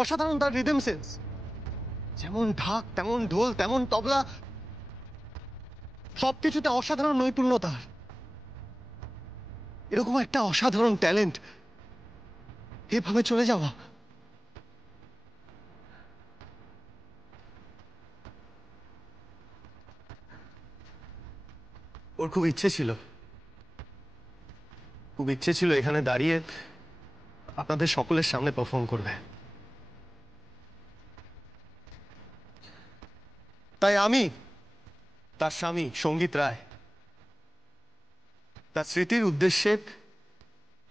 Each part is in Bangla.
অসাধারণ তার রিদম সেন্স, যেমন ঢাক তেমন ঢোল তেমন তবলা, সবকিছুতে অসাধারণ নৈপুণ্য তার। এরকম একটা অসাধারণ ট্যালেন্ট এভাবে চলে যাওয়া, ওর খুব ইচ্ছে ছিল এখানে দাঁড়িয়ে আপনাদের সকলের সামনে পারফর্ম করবে। তাই আমি তার স্বামী সঙ্গীত রায় তার স্মৃতির উদ্দেশ্যে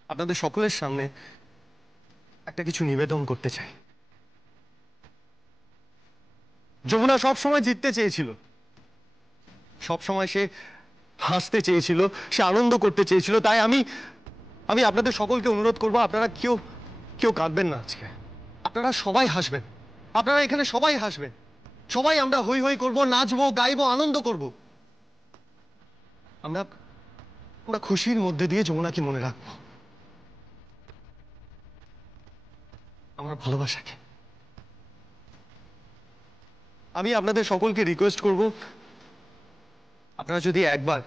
আপনাদের সকলের সামনে একটা কিছু নিবেদন করতে চাই। যমুনা সবসময় জিততে চেয়েছিল, সবসময় সে হাসতে চেয়েছিল, সে আনন্দ করতে চেয়েছিল। তাই আমি আপনাদের সকলকে অনুরোধ করবো, আপনারা কেউ কাঁদবেন না আজকে। আপনারা সবাই হাসবেন, আপনারা এখানে সবাই হাসবেন, সবাই আমরা হই হই করবো, নাচবো, গাইবো, আনন্দ করব। আমরা খুশির মধ্যে দিয়ে যমুনাকে মনে রাখবো, আমার ভালোবাসাকে। আমি আপনাদের সকলকে রিকোয়েস্ট করব, আপনারা যদি একবার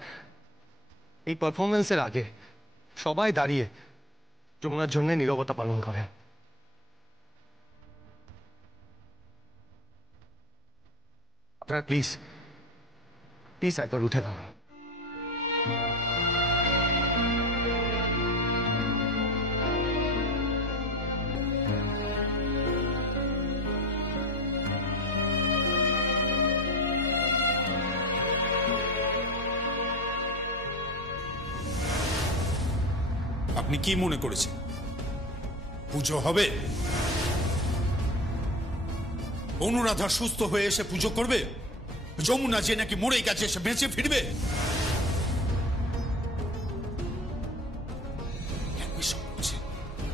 এই পারফরমেন্সের আগে সবাই দাঁড়িয়ে যমুনার জন্য নীরবতা পালন করেন। আপনারা প্লিজ একবার উঠে দাঁড়ান। আপনি কি মনে করেছেন পুজো হবে? অনুরাধা সুস্থ হয়ে এসে পুজো করবে? যমুনা যে নাকি মরে গেছে সে বেঁচে ফিরবে?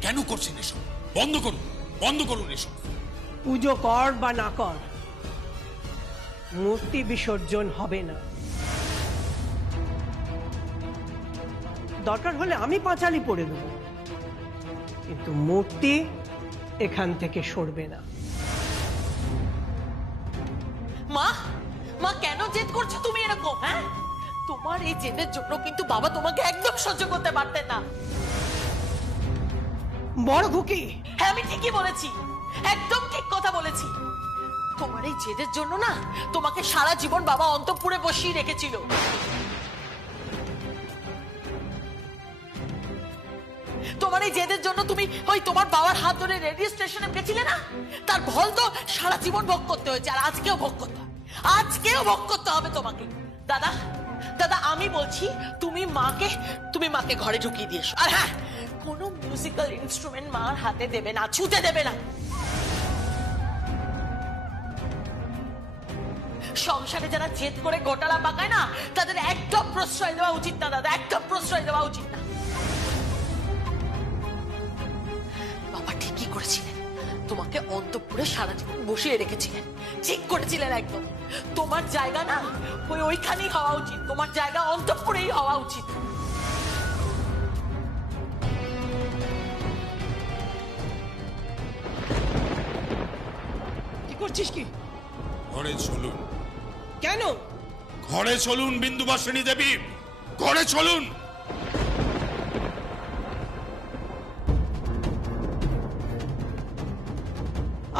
কেন করছেন এসব? বন্ধ করুন এসব। পুজো কর বা না কর, মূর্তি বিসর্জন হবে না। দরকার হলে আমি পাঁচালি পড়ে দেব, কিন্তু মূর্তি এখান থেকে সরবে না। মা কেন জেদ করছো তুমি এরকম? হ্যাঁ, তোমার এই জেদের জন্য কিন্তু বাবা তোমাকে একদম সহ্য করতে পারতেন না। বড় খুকি, হ্যাঁ আমি ঠিকই বলেছি, একদম ঠিক কথা বলেছি। তোমার এই জেদের জন্য না তোমাকে সারা জীবন বাবা অন্তঃপুরে বসিয়ে রেখেছিল। তোমার এই জেদের জন্য তুমি ওই তোমার বাবার হাত ধরে রেডিও স্টেশনে গেছিলে না, তার ফল তো সারা জীবন ভোগ করতে হয়েছে, আর আজকেও ভোগ করতে হবে তোমাকে। দাদা আমি বলছি তুমি মাকে ঘরে ঢুকিয়ে দিয়েছো। আর হ্যাঁ, কোনো মিউজিক্যাল ইনস্ট্রুমেন্ট মার হাতে দেবে না, ছুঁতে দেবে না। সংসারে যারা জেদ করে গোটালা পাকায় না, তাদের একদম প্রশ্রয় দেওয়া উচিত না দাদা, একদম প্রশ্রয় দেওয়া উচিত না। বাবা ঠিকই করেছিলেন, তোমাকে অন্তঃপুরে সারা জীবন বসিয়ে রেখেছিলেন, ঠিক করেছিলেন একদম। তোমার জায়গা না ওইখানেই হওয়া উচিত, তোমার জায়গা অন্তঃপুরেই হওয়া উচিত। কি করছিস? কি ঘরে চলুন। কেন ঘরে চলুন বিন্দুবাসিনী দেবী, ঘরে চলুন।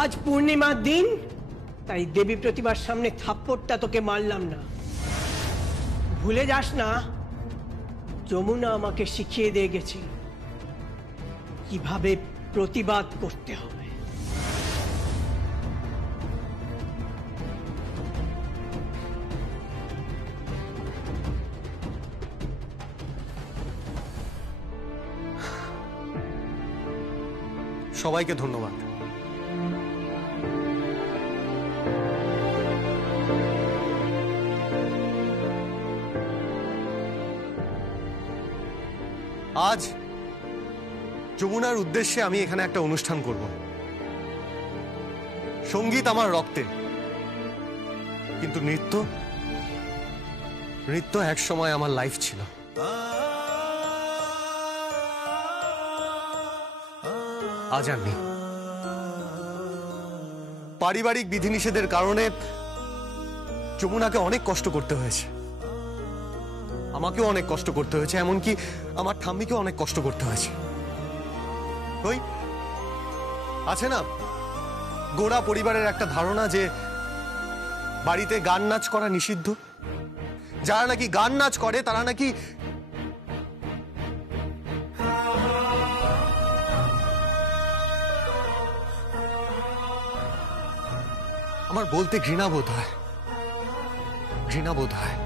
আজ পূর্ণিমার দিন, তাই দেবী প্রতিমার সামনে থাপ্পড়টা তোকে মারলাম না। ভুলে যাস না, যমুনা আমাকে শিখিয়ে দিয়ে গেছিল কিভাবে প্রতিবাদ করতে হবে। সবাইকে ধন্যবাদ। আজ যমুনার উদ্দেশ্যে আমি এখানে একটা অনুষ্ঠান করব। সঙ্গীত আমার রক্তে, কিন্তু নৃত্য এক সময় আমার লাইফ ছিল। আজ আর নেই। পারিবারিক বিধিনিষেধের কারণে যমুনাকে অনেক কষ্ট করতে হয়েছে, আমাকেও অনেক কষ্ট করতে হয়েছে, এমনকি আমার ঠাম্মিকেও অনেক কষ্ট করতে হয়েছে। ওই আছে না গোড়া পরিবারের একটা ধারণা যে বাড়িতে গান নাচ করা নিষিদ্ধ, যারা নাকি গান নাচ করে তারা নাকি আমার বলতে ঘৃণা বোধ হয়।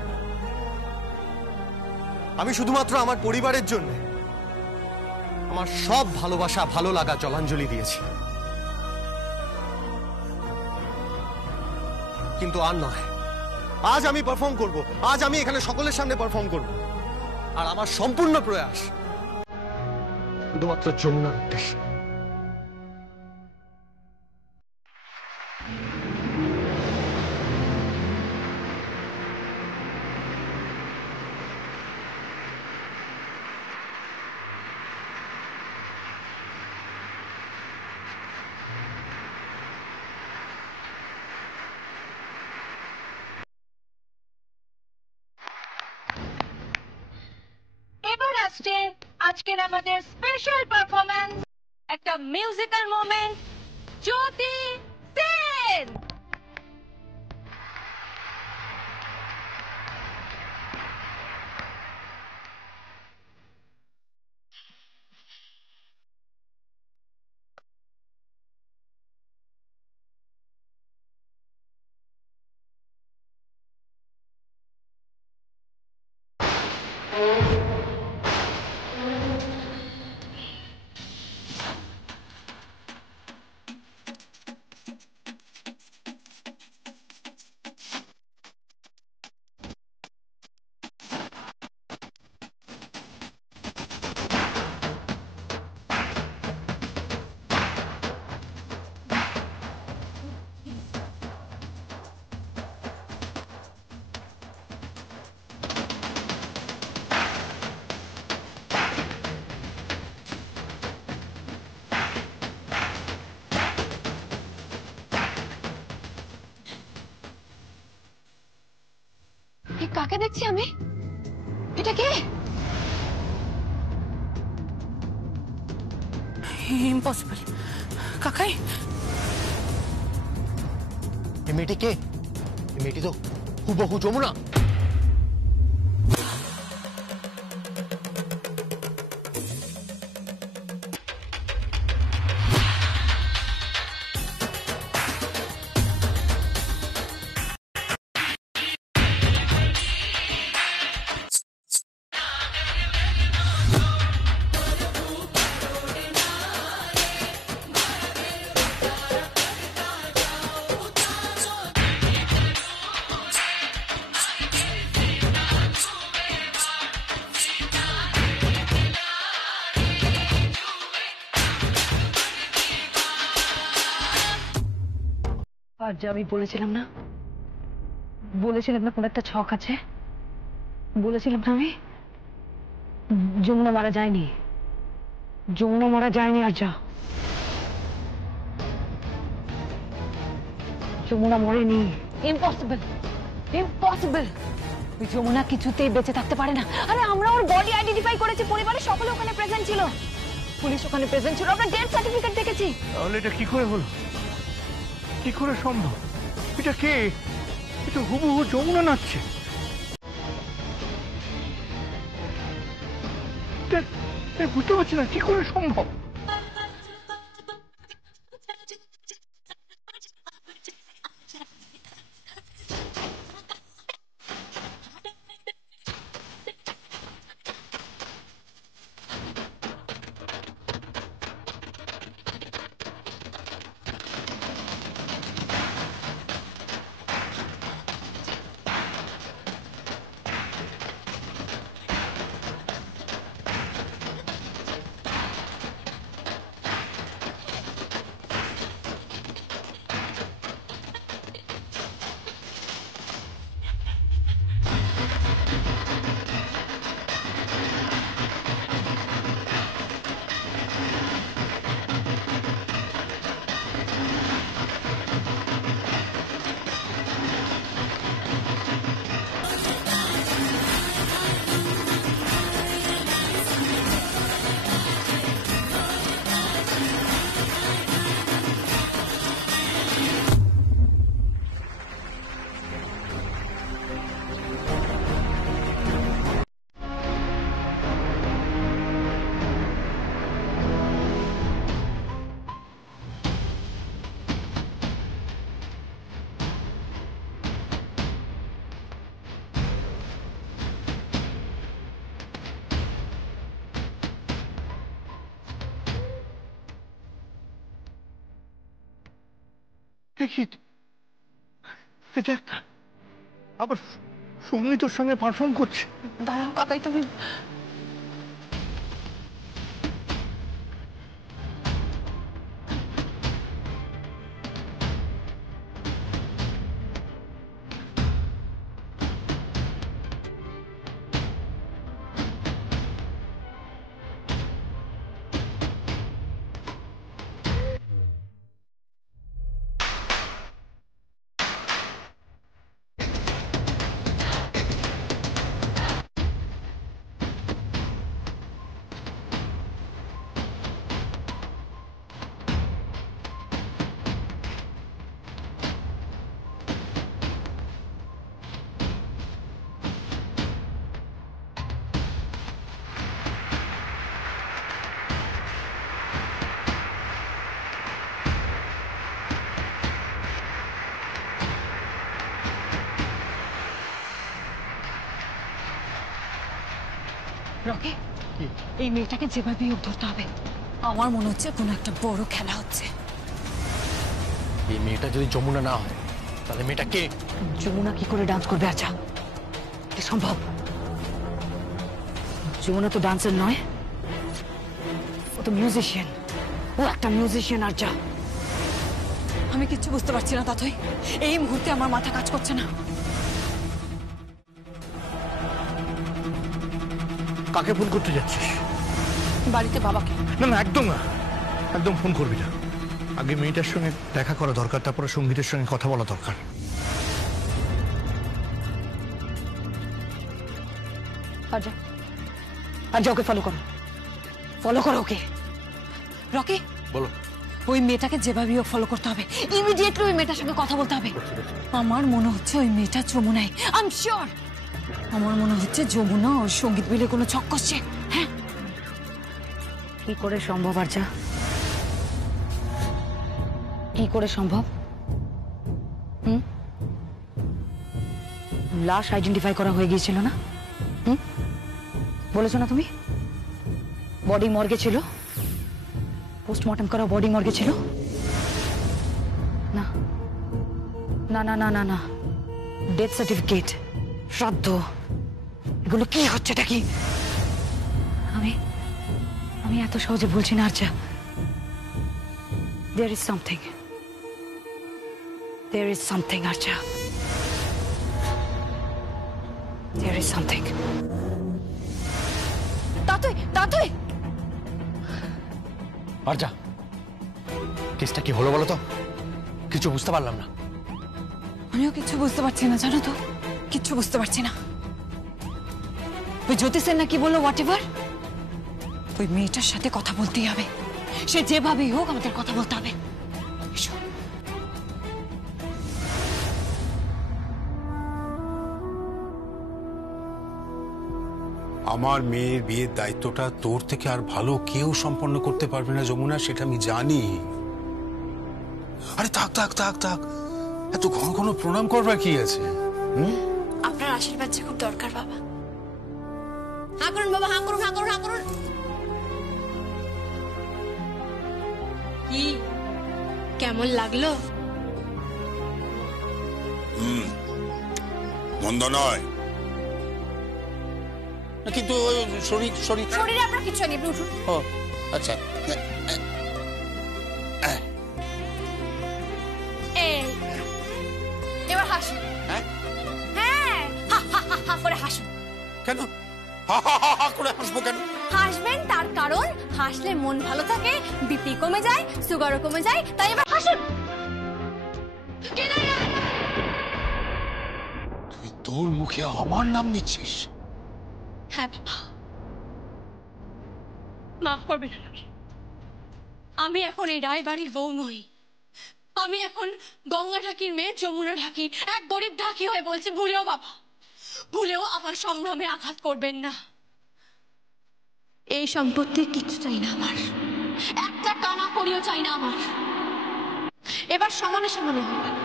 আমি শুধুমাত্র আমার পরিবারের জন্য আমার সব ভালোবাসা ভালো লাগা জলাঞ্জলি দিয়েছি, কিন্তু আর নয়। আজ আমি পারফর্ম করব, আজ আমি এখানে সকলের সামনে পারফর্ম করব, আর আমার সম্পূর্ণ প্রয়াস শুধুমাত্র যমুনার উদ্দেশ্যে। এবার আসছে আজকের আমাদের স্পেশাল পারফরম্যান্স, একটা মিউজিক্যাল মোমেন্ট, জ্যোতি সেন। কাকে দেখছি আমি? এটা কে? ইম্পসিবল। কাকাই, এই মেয়েটি কে? এই মেয়েটি তো হুবহু যমুনা। আর যে আমি বলেছিলাম না কোনো একটা ছক আছে, বলেছিলাম না আমি, যমুনা মারা যায়নি, আর যা যমুনা মরেনি। ইম্পসিবল। ওই যমুনা কিছুতেই বেঁচে থাকতে পারে না। আরে আমরা ওর বডি আইডেন্টিফাই করেছি, পরিবারের সকলে ওখানে প্রেজেন্ট ছিল, পুলিশ ওখানে প্রেজেন্ট ছিল, আমরা ডেথ সার্টিফিকেট দেখেছি। তাহলে এটা কি করে হলো? কি করে সম্ভব? এটা কে? এটা হুবহু যমুনা নাচছে। বুঝতে পারছি না কি করে সম্ভব। কি দেখ, আবার সঙ্গীতের সঙ্গে পারফর্ম করছে। দাঁড়াও কাকাই, তুমি রকি, এই মেয়েটাকে যেভাবে হোক ধরতে হবে। আমার মনে হচ্ছে কোনো একটা বড় খেলা হচ্ছে। এই মেয়েটা যদি যমুনা না হয় তাহলে মেয়েটা কে? যমুনা কি করে ডান্স করবে? আচ্ছা, কি সম্ভব? যমুনা তো ডান্সার নয়, ও তো মিউজিশিয়ান। ও একটা মিউজিশিয়ান। আর যা, আমি কিচ্ছু বুঝতে পারছি না তাতই। এই মুহূর্তে আমার মাথা কাজ করছে না। কাকে ফোন করতে যাচ্ছিস? বাড়িতে বাবাকে। না না, একদম না, একদম ফোন করবি না। আগে মেয়েটার সঙ্গে দেখা করা দরকার, তারপরে সঙ্গীতের সঙ্গে কথা বলা দরকার। আর যা, ওকে ফলো করো, ফলো করো ওকে। রকি, বলো। ওই মেয়েটাকে যেভাবে হোক ফলো করতে হবে। ইমিডিয়েটলি ওই মেয়েটার সঙ্গে কথা বলতে হবে। আমার মনে হচ্ছে ওই মেয়েটা যমুনাই। I am sure. আমার মনে হচ্ছে যমুনা ওর সঙ্গীত বিলে কোনো ছক করছে। হ্যাঁ, কি করে সম্ভব? আর যা, কি করে সম্ভব? লাশ আইডেন্টিফাই করা হয়ে গিয়েছিল না? বলেছো না তুমি? বডি মর্গে ছিল, পোস্টমর্টম করা বডি মর্গে ছিল। না না না না না না, ডেথ সার্টিফিকেট, শ্রাদ্ধ, এগুলো কি হচ্ছে? এটা কি? আমি আমি এত সহজে বলছি না। আচ্ছা, there is something, there is something, আচ্ছা, there is something. তাতই আর যা, কেসটা কি হলো বলো তো? কিছু বুঝতে পারলাম না। আমিও কিছু বুঝতে পারছি না, জানো তো, কিচ্ছু বুঝতে পারছি না। ওই জ্যোতিষের না কি বললো, হোয়াট এভার, ওই মেয়েটার সাথে কথা বলতেই হবে। সে যেভাবেই হোক আমাদের কথা বলতে হবে। এসো। আমার মেয়ের বিয়ের দায়িত্বটা তোর থেকে আর ভালো কেউ সম্পন্ন করতে পারবে না যমুনা, সেটা আমি জানি। আরে থাক থাক থাক থাক, এত ঘন ঘন প্রণাম করবার কি আছে? আপনার আশীর্বাদ যে খুব দরকার বাবা। হাঁ করুন বাবা, হাঁ করুন, হাঁ করুন, হাঁ করুন। কি কেমন লাগলো? মন্দ নয়, কিন্তু শরীরে আপনার কিছু নেই, আপনি উঠুন। ও আচ্ছা, এই এবার হাসুন। হ্যাঁ হ্যাঁ, হা হা হা হা করে হাসুন। কেন হা হা হা হা করে হাসবো কেন? হাসবেন তার কারণ হাসলে মন ভালো থাকে, বিপি কমে যায়, সুগারও কমে যায়, তাই এবার হাসুন। তুই তোর মুখে আমার নাম নিচ্ছিস? হ্যাঁ বাবা, মাফ করবেন। আমি এখন এই রায়বাড়ির বউ নই। আমি এখন গঙ্গা ঢাকির মেয়ে, যমুনা ঢাকি, এক গরিব ঢাকি হয়ে বলছি, ভুলেও বাবা, ভুলেও আমার সংগ্রামে আঘাত করবেন না। এই সম্পত্তি কিছু চাই না আমার, একটা কানা করিও চাই না আমার। এবার সমানে সমানে হয়ে গেল।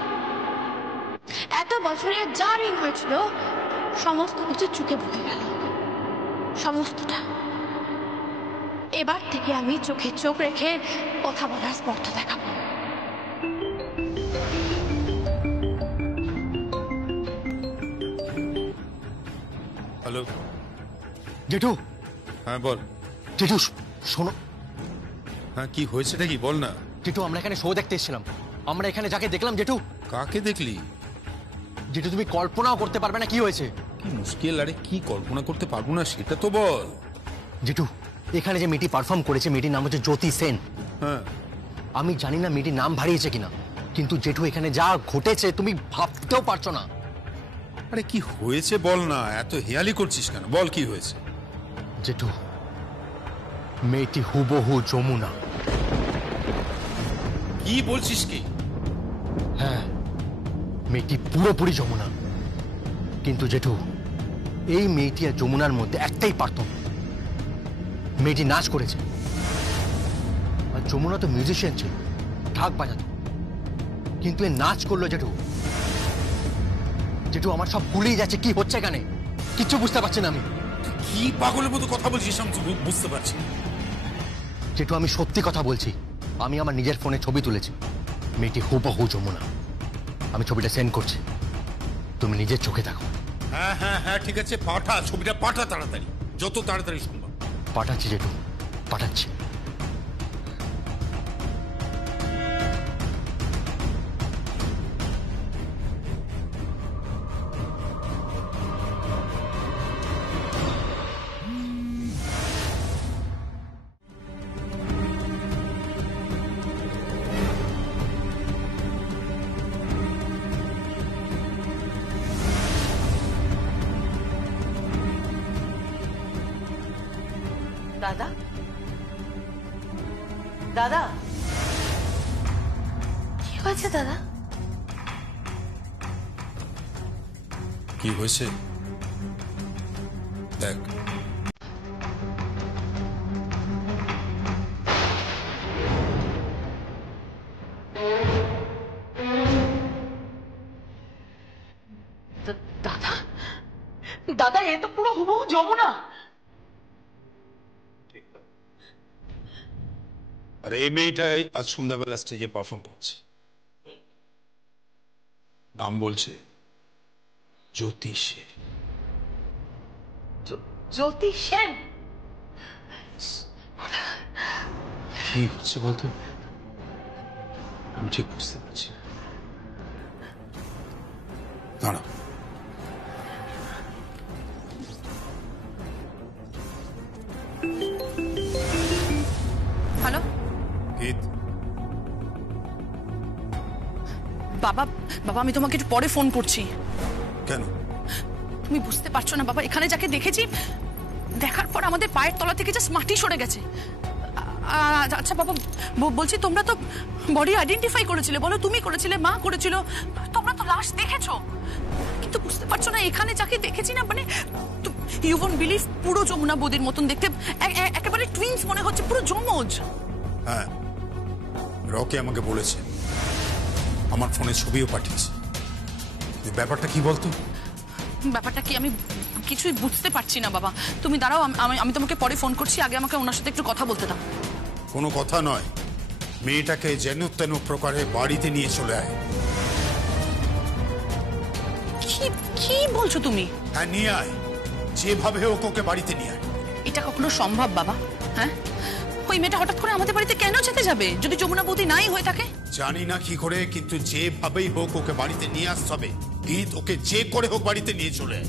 এত বছরে যা ঋণ হয়েছিল সমস্ত কিছু চুকে বুঝে গেল, সমস্তটা। এবার থেকে আমি চোখে চোখ রেখে কথা বলার স্পর্ধা দেখাবো। হ্যালো। জেঠু, হ্যাঁ বল। জেঠু শোনো। হ্যাঁ কি হয়েছেটা কি বল না। জেঠু, আমরা এখানে শো দেখতে এসেছিলাম। আমরা এখানে যাকে দেখলাম জেঠু। কাকে দেখলি? জেঠু, তুমি কল্পনাও করতে পারবে না কি হয়েছে। কি মুশকিল, আরে কি কল্পনা করতে পারবো না সেটা তো বল। জেঠু, এখানে যে মেয়েটি পারফর্ম করেছে মেয়েটির নাম হচ্ছে জ্যোতি সেন। হ্যাঁ আমি জানি না মেয়েটির নাম ভারিয়েছে কিনা, কিন্তু জেঠু এখানে যা ঘটেছে তুমি ভাবতেও পারছো না। আরে কি হয়েছে বল না, এত হেয়ালি করছিস কেন, বল কি হয়েছে। জেঠু, মেয়েটি হুবহু যমুনা। কি বলছিস কি? হ্যাঁ, মেয়েটি পুরোপুরি যমুনা। কিন্তু জেঠু, এই মেয়েটি আর যমুনার মধ্যে একটাই পার্থক্য, মেয়েটি নাচ করেছে আর যমুনা তো মিউজিশিয়ান ছিল, ঢাক বাজাতো, কিন্তু এ নাচ করলো। জেঠু জেঠু, আমার সব ভুলেই যাচ্ছে কি হচ্ছে এখানে, কিচ্ছু বুঝতে পারছি না আমি। কি পাগলের মতো কথা বলছিস আমি বুঝতে পারছি না। জেঠু, আমি সত্যি কথা বলছি, আমি আমার নিজের ফোনে ছবি তুলেছি, মেয়েটি হুবহু যমুনা। আমি ছবিটা সেন্ড করছি, তুমি নিজের চোখে দেখো। হ্যাঁ হ্যাঁ হ্যাঁ ঠিক আছে, পাঠা ছবিটা, পাঠা তাড়াতাড়ি, যত তাড়াতাড়ি সম্ভব। পাঠাচ্ছি জেঠু, পাঠাচ্ছি। দাদা, দাদা, কি হয়েছে দাদা? কি হয়েছে দেখ। দাদা, দাদা, এ তো পুরো হুবহু যমুনা। আর এই মেয়েটাই আজ সন্ধ্যাবেলা স্টেজে পারফর্ম করছে, নাম বলছে জ্যোতি সেন। জ্যোতি সেন? কি হচ্ছে বলতো, আমি ঠিক বুঝতে পারছি না। দাঁড়া, হ্যালো গীত। বাবা, বাবা আমি তোমাকে একটু পরে ফোন করছি। কেন? তুমি বুঝতে পারছো না বাবা, এখানে যাকে দেখেছি, দেখার পর আমাদের পায়ের তলা থেকে জাস্ট মাটি সরে গেছে। আচ্ছা বাবা, বলছি তোমরা তো বডি আইডেন্টিফাই করেছিলে, বলো তুমি করেছিলে, মা করেছিল, তোমরা তো লাশ দেখেছো, কিন্তু বুঝতে পারছো না এখানে যাকে দেখেছি না, মানে ইউ ওন্ট বিলিভ, পুরো যমুনা বৌদির মতন দেখতে, একেবারে টুইনস মনে হচ্ছে, পুরো যমজ। হ্যাঁ, রকি আমাকে বলেছে, আমার ফোনে ছবিও পাঠিয়েছে। ব্যাপারটা কি বলতো? ব্যাপারটা কি আমি কিছুই বুঝতে পারছি না বাবা, তুমি দাঁড়াও, আমি তোমাকে পরে ফোন করছি, আগে আমাকে ওনার সাথে একটু কথা বলতে দাও। কোনো কথা নয়, মেয়েটাকে যেন তেন প্রকারে বাড়িতে নিয়ে চলে আয়। কি বলছো তুমি? হ্যাঁ নিয়ে আয়, যেভাবে হোক ওকে বাড়িতে নিয়ে আয়। এটা কখনো সম্ভব বাবা? হ্যাঁ, ওই মেয়েটা হঠাৎ করে আমাদের বাড়িতে কেন যেতে যাবে যদি যমুনা বৌদি নাই হয়ে থাকে? জানি না কি করে, কিন্তু যেভাবেই হোক ওকে বাড়িতে নিয়ে আসতে হবে। গীত, ওকে যে করে হোক বাড়িতে নিয়ে চলে আয়।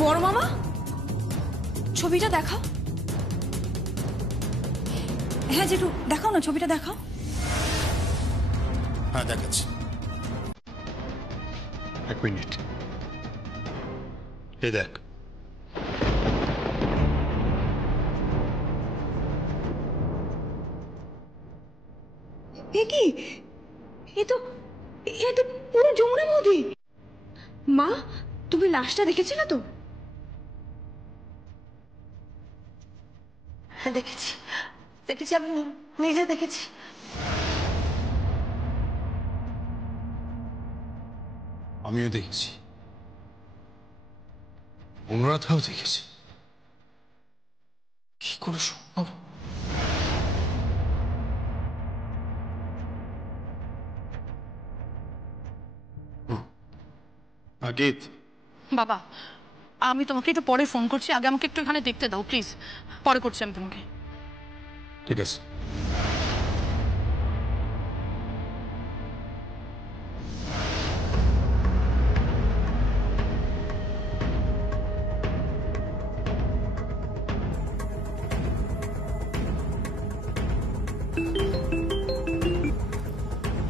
বড় মামা, ছবিটা দেখাও। হ্যাঁ জেঠু, দেখাও না, ছবিটা দেখাও। হ্যাঁ দেখাচ্ছি। এক মিনিট, এ দেখ। এ কি, এ তো পুরো যমুনা বৌদি। মা, তুমি লাশটা দেখেছিলে তো? হ্যাঁ দেখেছি, দেখেছি, আমি নিজে দেখেছি। আমিও দেখেছি, অনুরাধাও দেখেছি। কি করে সম্ভব? সাকিব, বাবা আমি তোমাকে একটু পরে ফোন করছি, আগে আমাকে একটু এখানে দেখতে দাও প্লিজ, পরে করছি আমি তোমাকে। ঠিক আছে।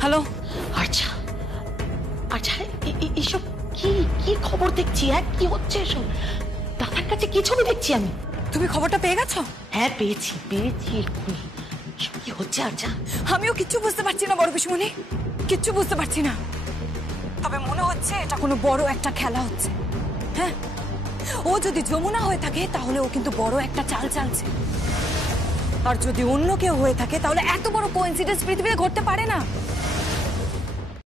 হ্যালো। আচ্ছা আচ্ছা, এসব কি কি খবর দেখছি? কি হচ্ছে এসব? দাদার কাছে কি ছবি দেখছি আমি? তুমি খবরটা পেয়ে গেছো? হ্যাঁ পেয়েছি পেয়েছি এক্ষুনি। এসব কি হচ্ছে আচ্ছা? আমিও কিচ্ছু বুঝতে পারছি না বড় পিসিমণি, কিচ্ছু বুঝতে পারছি না। তবে মনে হচ্ছে এটা কোনো বড় একটা খেলা হচ্ছে। হ্যাঁ, ও যদি যমুনা হয়ে থাকে তাহলে ও কিন্তু বড় একটা চাল চালছে, আর যদি অন্য কেউ হয়ে থাকে তাহলে এত বড় কোইন্সিডেন্স পৃথিবীতে ঘটতে পারে না।